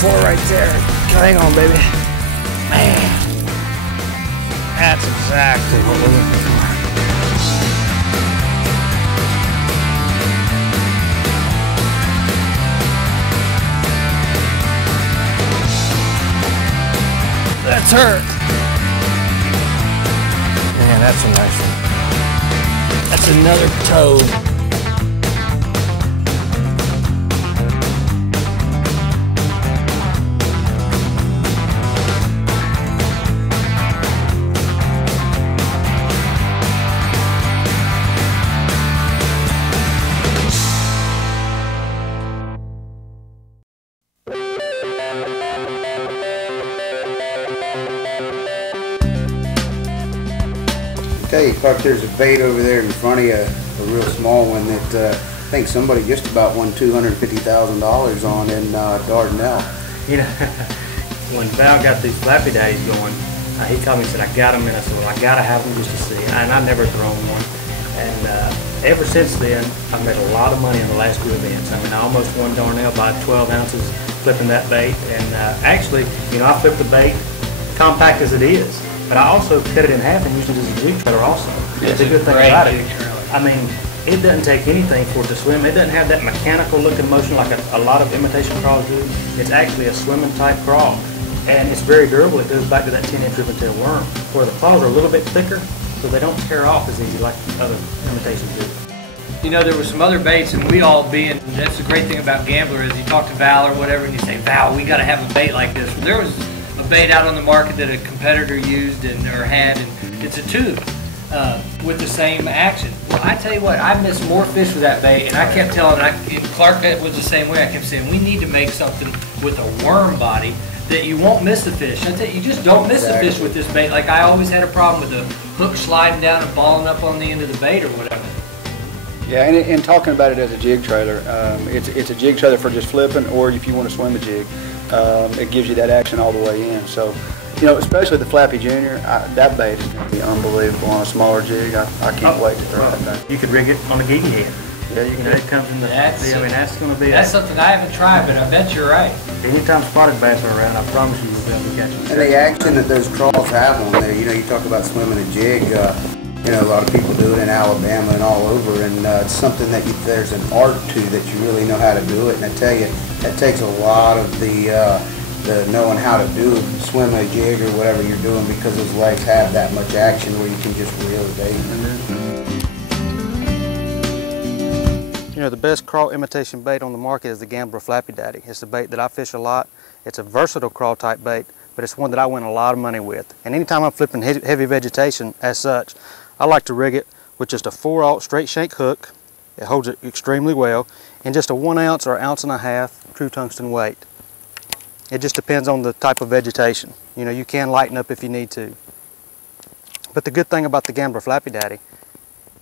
for right there. Hang on, baby. Man, that's exactly what we're looking for. That's her. Man, that's a nice one. That's another toad. Tell you, Clark, there's a bait over there in front of you, a real small one that I think somebody just about won $250,000 on in Dardanelle. You know, when Val got these Flappy Daddies going, he called me and said, I got them, and I said, well, I got to have them just to see. And I've never thrown one. And ever since then, I've made a lot of money in the last two events. I mean, I almost won Dardanelle by 12 ounces flipping that bait. And actually, you know, I flipped the bait compact as it is. But I also cut it in half and used it as a jig trailer also. It's a good thing about it. I mean, it doesn't take anything for it to swim. It doesn't have that mechanical looking motion like a lot of imitation crawls do. It's actually a swimming type crawl. And it's very durable. It goes back to that 10-inch ribbon tail worm, where the claws are a little bit thicker, so they don't tear off as easy like other imitations do. You know, there were some other baits, and we all being, that's the great thing about Gambler is you talk to Val or whatever, and you say, Val, we got to have a bait like this. Well, there was a bait out on the market that a competitor used or had, and it's a tube with the same action. Well, I tell you what, I missed more fish with that bait, and I kept telling Clark was the same way. I kept saying, we need to make something with a worm body that you won't miss the fish. I tell you, you just don't miss the fish with this bait. Like I always had a problem with the hook sliding down and balling up on the end of the bait or whatever. Yeah, and talking about it as a jig trailer, it's a jig trailer for just flipping, or if you want to swim a jig, it gives you that action all the way in. So, you know, especially the Flappy Junior, that bait is going to be unbelievable on a smaller jig. I can't wait to throw that thing. You could rig it on a geeky head. Yeah, you can. It comes in the. I mean, that's going to be. That's something I haven't tried, but I bet you're right. Anytime spotted bass are around, I promise you, you'll be able to catch them. And the action that those crawls have on there, you know, you talk about swimming a jig. You know, a lot of people do it in Alabama and all over, and it's something that there's an art to that you really know how to do it. And I tell you, that takes a lot of the knowing how to swim a jig or whatever you're doing, because those legs have that much action where you can just reel the bait. You know, the best crawl imitation bait on the market is the Gambler Flappy Daddy. It's a bait that I fish a lot. It's a versatile crawl type bait, but it's one that I win a lot of money with. And anytime I'm flipping heavy vegetation as such, I like to rig it with just a 4/0 straight shank hook. It holds it extremely well, and just a 1 ounce or 1.5 ounce true tungsten weight. It just depends on the type of vegetation. You know, you can lighten up if you need to. But the good thing about the Gambler Flappy Daddy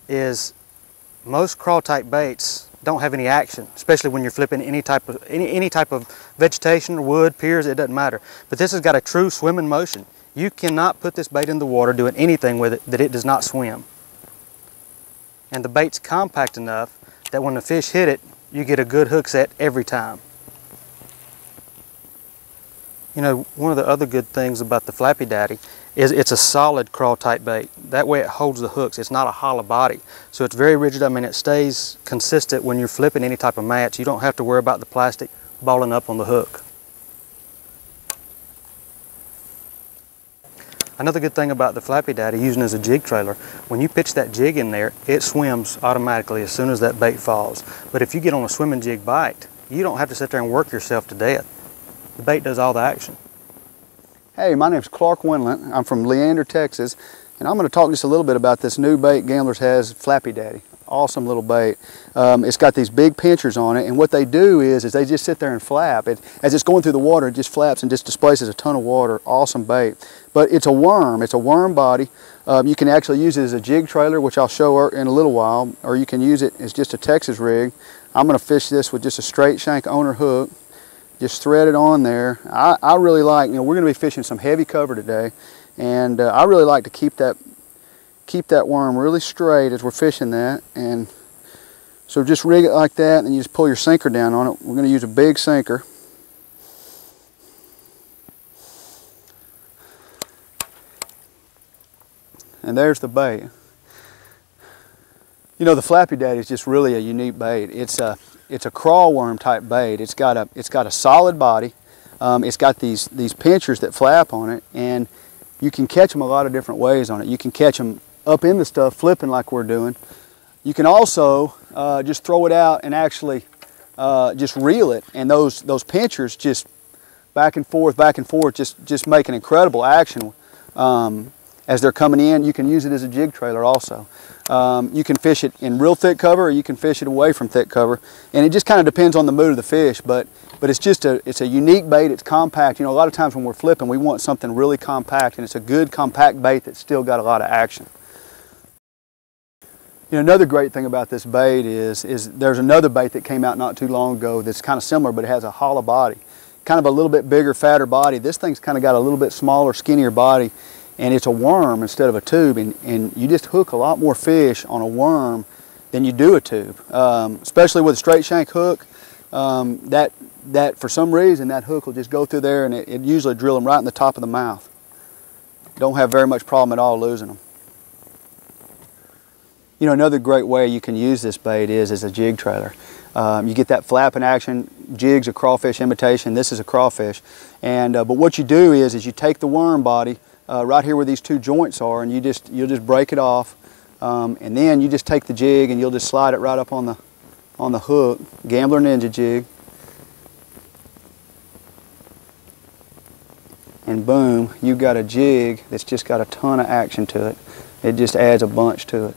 is most crawl type baits don't have any action, especially when you're flipping any type of vegetation or wood, piers, it doesn't matter. But this has got a true swimming motion. You cannot put this bait in the water doing anything with it that it does not swim. And the bait's compact enough that when the fish hit it, you get a good hook set every time. You know, one of the other good things about the Flappy Daddy is it's a solid crawl type bait. That way it holds the hooks. It's not a hollow body. So it's very rigid. I mean, it stays consistent when you're flipping any type of mats. You don't have to worry about the plastic balling up on the hook. Another good thing about the Flappy Daddy, using as a jig trailer, when you pitch that jig in there, it swims automatically as soon as that bait falls. But if you get on a swimming jig bite, you don't have to sit there and work yourself to death. The bait does all the action. Hey, my name's Clark Wendlandt. I'm from Leander, Texas, and I'm going to talk just a little bit about this new bait Gamblers has, Flappy Daddy. Awesome little bait. It's got these big pinchers on it, and what they do is they just sit there and flap. As it's going through the water, it just flaps and just displaces a ton of water. Awesome bait. But it's a worm body. You can actually use it as a jig trailer, which I'll show in a little while, or you can use it as just a Texas rig. I'm going to fish this with just a straight shank owner hook. Just thread it on there. I really like, you know, we're going to be fishing some heavy cover today, and I really like to keep that worm really straight as we're fishing that. And so just rig it like that, and you just pull your sinker down on it. We're going to use a big sinker. and there's the bait. You know, the Flappy Daddy is just really a unique bait. It's a crawl worm type bait. It's got a solid body. It's got these pinchers that flap on it, and you can catch them a lot of different ways on it. You can catch them up in the stuff, flipping like we're doing. You can also just throw it out and actually just reel it, and those pinchers just back and forth, just make an incredible action as they're coming in. You can use it as a jig trailer also. You can fish it in real thick cover, or you can fish it away from thick cover, and it just kind of depends on the mood of the fish. But it's a unique bait. It's compact. You know, a lot of times when we're flipping, we want something really compact, and it's a good compact bait that's still got a lot of action. You know, another great thing about this bait is there's another bait that came out not too long ago that's kind of similar, but it has a hollow body, kind of a little bit bigger, fatter body. This thing's kind of got a little bit smaller, skinnier body, and it's a worm instead of a tube, and you just hook a lot more fish on a worm than you do a tube, especially with a straight shank hook. That for some reason that hook will just go through there, and it usually drill them right in the top of the mouth. Don't have very much problem at all losing them. You know, another great way you can use this bait is as a jig trailer. You get that flapping action. Jig's a crawfish imitation. This is a crawfish. And but what you do is you take the worm body right here where these two joints are, and you'll just break it off, and then you just take the jig and you'll just slide it right up on the hook. Gambler Ninja jig. And boom, you've got a jig that's just got a ton of action to it. It just adds a bunch to it.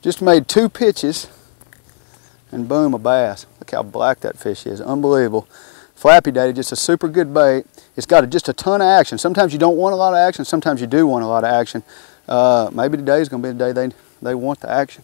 Just made 2 pitches, and boom, a bass. Look how black that fish is, unbelievable. Flappy Daddy, just a super good bait. It's got just a ton of action. Sometimes you don't want a lot of action, sometimes you do want a lot of action. Maybe today's gonna be the day they want the action.